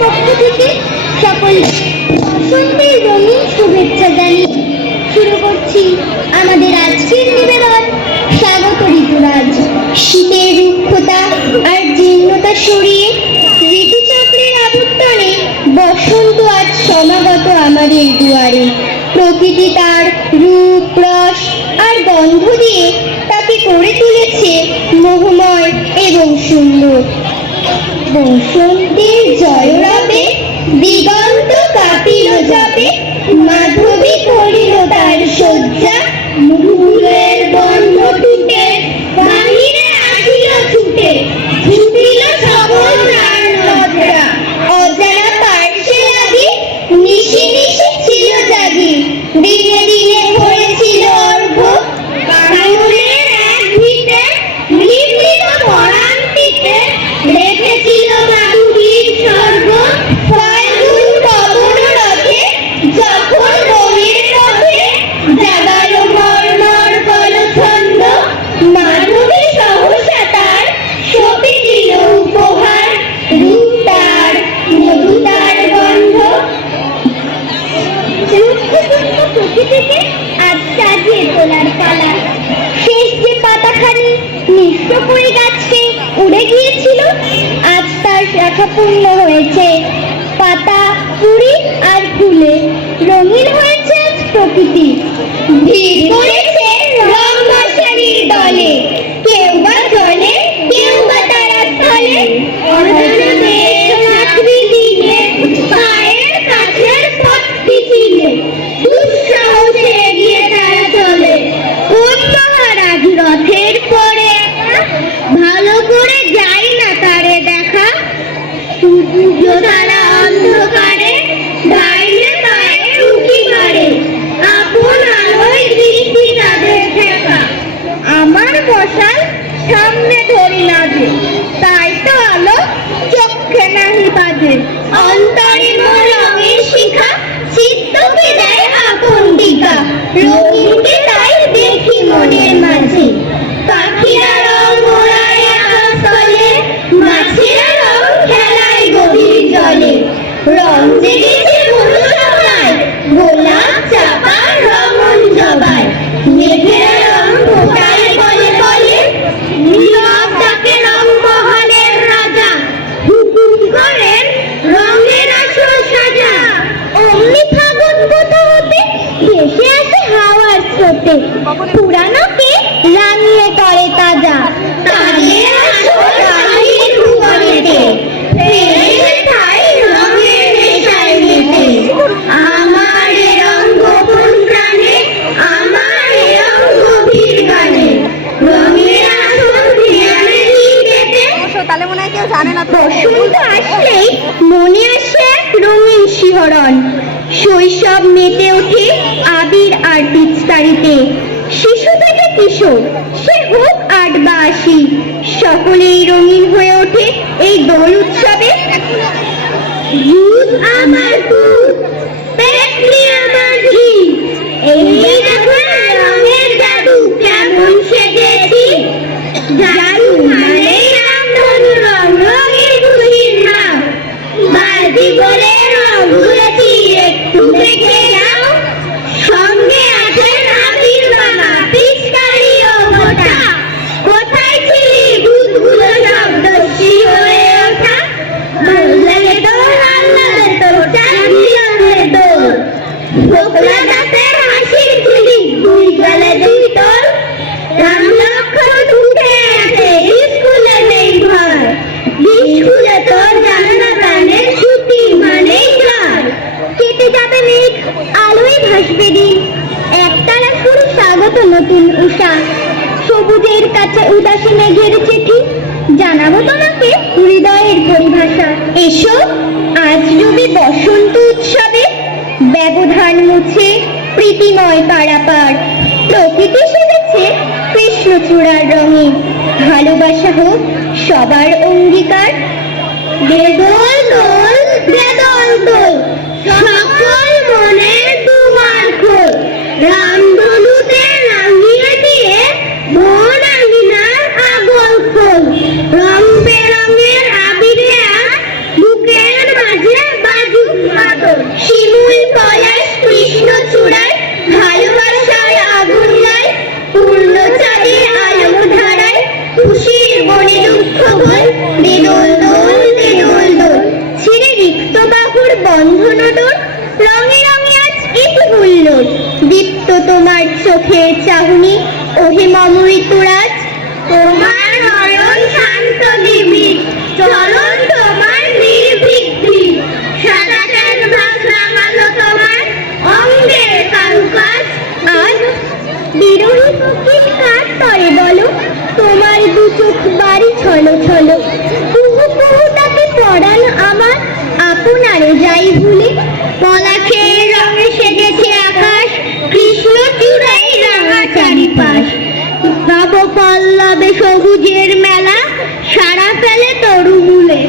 পক্ষ থেকে সকল বসন্তের রঙিন শুভেচ্ছা জানিয়ে শুরু করছি আমাদের আজকের নিবেদন স্বাগত ঋতুরাজ। শীতের রুক্ষতা আর জীর্ণতা সরিয়ে ঋতুচক্রের আবর্তনে বসন্ত আজ সমাগত আমাদের দুয়ারে। প্রকৃতি তার রূপ, রস আর গন্ধ দিয়ে তাকে করে তুলেছে মোহময় এবং সুন্দর। বসন্তের জয়রবে দিগন্ত কাঁপিল জবে, মাধবী করিল তার শয্যা। ফুলের গন্ধ টুটে বাহিরে আসিল ছুটে, ছুটিল সকল নরনারীরা। অজানা পার্শ্বে লাগি নিশি নিশি ছিল জাগি, দিনে দিনে ভরেছিল অর্ঘ্য। কাননের এক ভিতে নিভৃত পরান্তিকে রেখেছিল মাধুরীর স্বর্গ। ফাল্গুন পবন রথে যখন বনের রথে জাগালো মর্মর কলছন্দ, মাধবী সহসা তার সপে দিল উপহার, রূপ তার মধু তার গন্ধ। প্রকৃতিকে আজ সাজিয়ে তোলার পালা। শেষ যে পাতাখানি নিঃস্ব করে গাছকে উড়ে গিয়েছিল, আজ তার শাখা পূর্ণ হয়েছে পাতা, কুড়ি আর ফুলে। রঙিন হয়েছে আজ প্রকৃতি, ভিড় করেছে রং মশালির দলে। কেউ বা জলে, কেউ বা তারা স্থলে, অজানা দেশ মাতৃ দিনে পায়ের কাছের পথ পিছিলে। দুঃসাহসে এগিয়ে তারা চলে, কোন মহারাজ রথের পরে একা। ভালো করে যায় না তারে দেখা, সূর্য তারা অন্ধকারে ডাইনে বায়ে উঁকি মারে। আপন আলোয় দৃষ্টি তাদের ঠেকা, আমার মশাল সামনে ধরি না যে, তাই তো আলো চক্ষে নাহি বাজে। অন্তরে মোর রঙের শিখা, চিত্তকে দেয় আপন টিকা। রঙিনকে তাই দেখি মনের মাঝে, পাখিরা রং ওড়ায় আকাশ তলে, মাছেরা রং খেলায় গভীর জলে। রং জেগেছে মনুষ্যমায়, গোলাপ চাপা রমণ জবায়। মেঘেরা রং ফোটায় কলে কলে, নীরব ডাকে রং মহলের রাজা। হুকুম করেন রঙের আসর সাজা, অমনি ফাগুন কোথা হতে ভেসে আসে হাওয়ার স্রোতে। পুরানোকে রাঙিয়ে করে তাজা, তাদের আসর রাঙিয়ে ভুবনেতে। ফেরেছে ঠাই রঙের নেশায় মেতে, আমার এ রং গোপন প্রাণে, আমার এ রং গভীর গানে। রঙের আসর ধ্যানে নিবেতে। তাহলে মনে হয় কেউ জানে না। বসন্ত আসলেই মনে আসে এক রঙিন শিহরণ। শৈশব মেতে ওঠে আবির আর পিচকারিতে। শিশু থেকে কিশোর, সে হোক ৮ বা ৮০, সকলেই রঙিন হয়ে ওঠে এই দোল উৎসবে। দুধ আমার দুধ, পেটলি আমার ঘি, এই দেখো রঙের জাদু কেমন সেজেছি। জাদু মানেই রামধনু, রং রঙের খুশির নাম। বালতি বলে রং ঘুরেছি, একটু দেখে যাও। সঙ্গে আছেন আবির মামা, পিচকারি ও গোটা। কোথায় ছিলি দুধগুলো শব্দশ্রী হয়ে ওঠা। ভালো লাগে তোর আহ্লাদে তোর চাঁদির তোর, ফোকলা দাঁতের হাসির ঝিলিক, দুই গালে দুই তোর। রাম লক্ষ্মণ উঠে আছে, স্কুলে নেই ভয়। স্কুলে তোর জানে না প্রাণের ছুটি মানেই জয়। কেটে যাবে মেঘ, আলোয় ভাসবে দিন, একতারা সুর স্বাগত নতুন উষা। সবুজের কাছে উদাসী মেঘের চিঠি, জানাবো তোমাকে হৃদয়ের পরিভাষা। এসো আজ রবি বসন্ত উৎসবে, ব্যবধান মুছে প্রীতিময় পারাপার। প্রকৃতি সেজেছে কৃষ্ণচূড়ার রঙে, ভালোবাসা হোক সবার অঙ্গীকার। বেদল দোল বেদল দোল, সকল মনের দুয়ার খোল। রামধনুতে রাঙিয়ে দিয়ে মন আঙিনার আগল খোল। রং বেরঙের আবিরে বুকের মাঝে বন্ধনদর রঙে রঙে আজ এটি হুল্লোড় দীপ্ত তোমার চোখে চাহনি ওহে মমৃতুরাজ তোমার নয়ন শান্ত নিবিড় চলন তোমার নির্বিঘ্নি সাদা ক্যানভাস রাঙালো তোমার অঙ্গের কারুকাজ আজ বিরোহী কোকিল কার তরে বলো তোমার দু চোখ বাড়ি ছলো ছলো কুহু কুহু তাকে পড়ান আমার আপনারে যাই ভুলে পলাশের রঙে সেজেছে আকাশ কৃষ্ণ চূড়াই রাঙা চারিপাশ নব পল্লবে সবুজের মেলা সারা ফেলে তরুমূলে